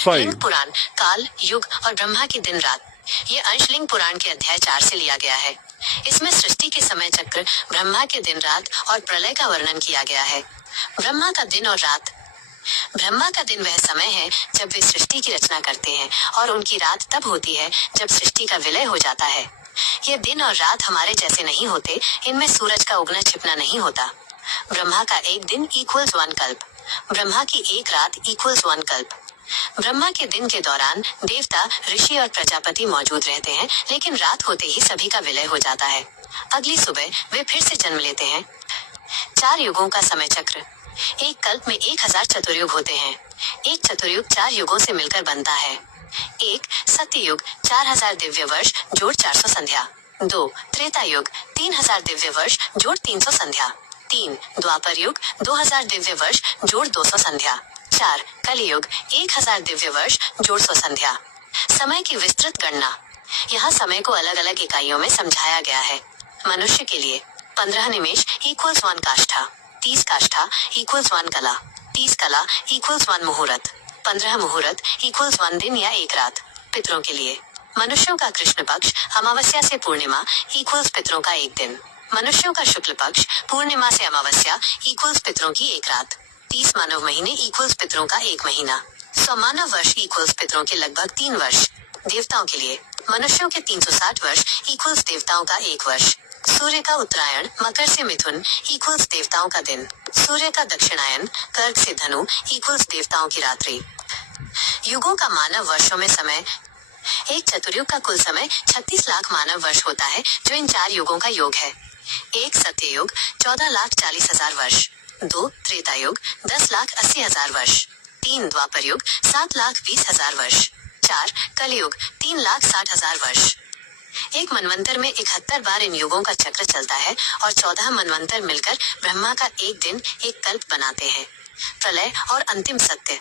लिंग पुराण, काल, युग और ब्रह्मा की दिन रात, ये अंश लिंग पुराण के अध्याय 4 से लिया गया है। इसमें सृष्टि के समय चक्र, ब्रह्मा के दिन रात और प्रलय का वर्णन किया गया है। ब्रह्मा का दिन और रात। ब्रह्मा का दिन वह समय है जब वे सृष्टि की रचना करते हैं और उनकी रात तब होती है जब सृष्टि का विलय हो जाता है। ये दिन और रात हमारे जैसे नहीं होते, इनमें सूरज का उगना छिपना नहीं होता। ब्रह्मा का एक दिन इक्वल्स 1 कल्प, ब्रह्मा की एक रात इक्वल्स 1 कल्प। ब्रह्मा के दिन के दौरान देवता, ऋषि और प्रजापति मौजूद रहते हैं, लेकिन रात होते ही सभी का विलय हो जाता है। अगली सुबह वे फिर से जन्म लेते हैं। 4 युगों का समय चक्र। एक कल्प में 1000 चतुर्युग होते हैं। एक चतुर्युग 4 युगों से मिलकर बनता है। 1 सत्ययुग 4000 दिव्य वर्ष जोड़ 400 संध्या। 2 त्रेता युग 3000 दिव्य वर्ष जोड़ 300 संध्या। 3 द्वापर युग 2000 दिव्य वर्ष जोड़ 200 संध्या। 4 कलियुग 1000 दिव्य वर्ष जोड़ 100 संध्या। समय की विस्तृत गणना। यहाँ समय को अलग अलग इकाइयों में समझाया गया है। मनुष्य के लिए 15 निमेष इक्वल्स 1 काष्ठा, 30 काष्ठा इक्वल्स 1 कला, 30 कला इक्वल्स 1 मुहूर्त, 15 मुहूर्त इक्वल्स 1 दिन या एक रात। पितरों के लिए मनुष्यों का कृष्ण पक्ष अमावस्या से पूर्णिमा इक्वल्स पितरों का एक दिन। मनुष्यों का शुक्ल पक्ष पूर्णिमा से अमावस्या इक्वल्स पितरों की एक रात। 30 मानव महीने इक्वल्स पितरों का एक महीना। 100 मानव वर्ष इक्वल्स पितरों के लगभग 3 वर्ष। देवताओं के लिए मनुष्यों के 360 वर्ष इक्वल्स देवताओं का 1 वर्ष। सूर्य का उत्तरायण मकर से मिथुन इक्वल्स देवताओं का दिन। सूर्य का दक्षिणायन कर्क से धनु इक्वल्स देवताओं की रात्रि। युगों का मानव वर्षों में समय। एक चतुर्युग का कुल समय 36 लाख मानव वर्ष होता है, जो इन 4 युगों का योग है। 1 सत्ययुग 14,40,000 वर्ष। 2 त्रेता युग 10,80,000 वर्ष। 3 द्वापर युग 7,20,000 वर्ष। 4 कलियुग 3,60,000 वर्ष। एक मनवंतर में 71 बार इन युगों का चक्र चलता है और 14 मनवंतर मिलकर ब्रह्मा का एक दिन एक कल्प बनाते हैं। प्रलय और अंतिम सत्य।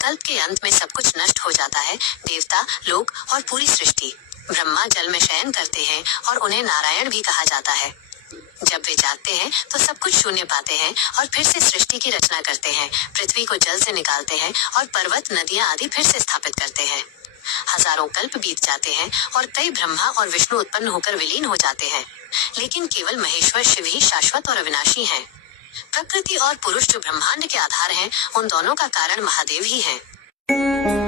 कल्प के अंत में सब कुछ नष्ट हो जाता है, देवता, लोक और पूरी सृष्टि। ब्रह्मा जल में शयन करते हैं और उन्हें नारायण भी कहा जाता है। जब वे जागते हैं तो सब कुछ शून्य पाते हैं और फिर से सृष्टि की रचना करते हैं। पृथ्वी को जल से निकालते हैं और पर्वत, नदियां आदि फिर से स्थापित करते हैं। हजारों कल्प बीत जाते हैं और कई ब्रह्मा और विष्णु उत्पन्न होकर विलीन हो जाते हैं, लेकिन केवल महेश्वर शिव ही शाश्वत और अविनाशी हैं। प्रकृति और पुरुष जो ब्रह्मांड के आधार हैं, उन दोनों का कारण महादेव ही हैं।